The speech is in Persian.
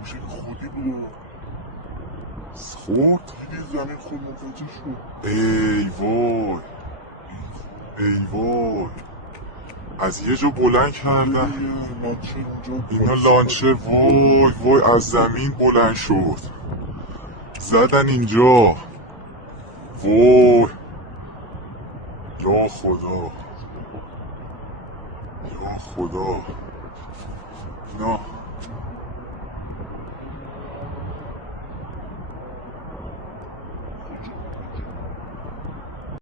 میشه که خودی بود. خورد؟ دیدی زمین خود منفجر شد. ای وای ای وای از یه جا بلند کردن لانچر اونجا. اینا لانچر. وای وای از زمین بلند شد زدن اینجا. وای یا خدا یا خدا. اینا